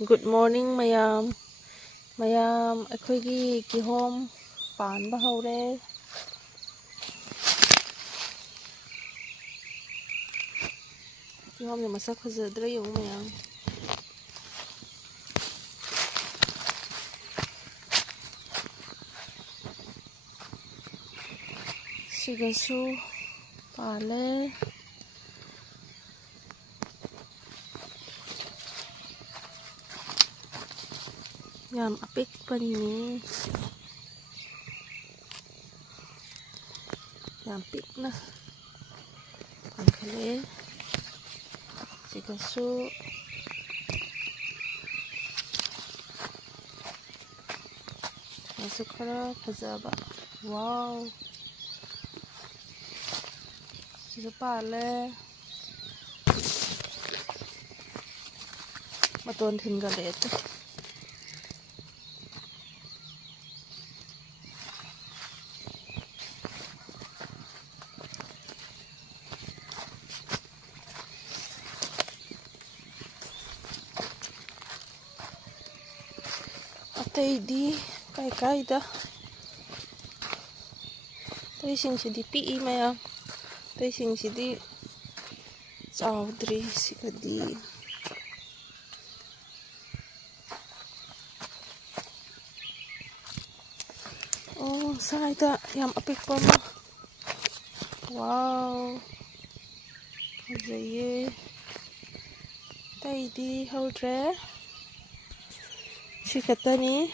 Good morning mayam. Mayam Eikhoigi kihom paanba hore. Kihom ni masak fazadra yung mayam. Sigasu pale. Yam apik pa ni. Yam pik na. Angkale. Sigasu. Masuk kara houjaba. Wow. Sigasu pale. Maton tinggal itu. Ataydi kai da. Tay sing sidi pi mayam. Tay sing sidi chaudri sikadi. Oh, saida yam apik pa ma. Wow. Hazaye. Taydi haudre. Shikatani.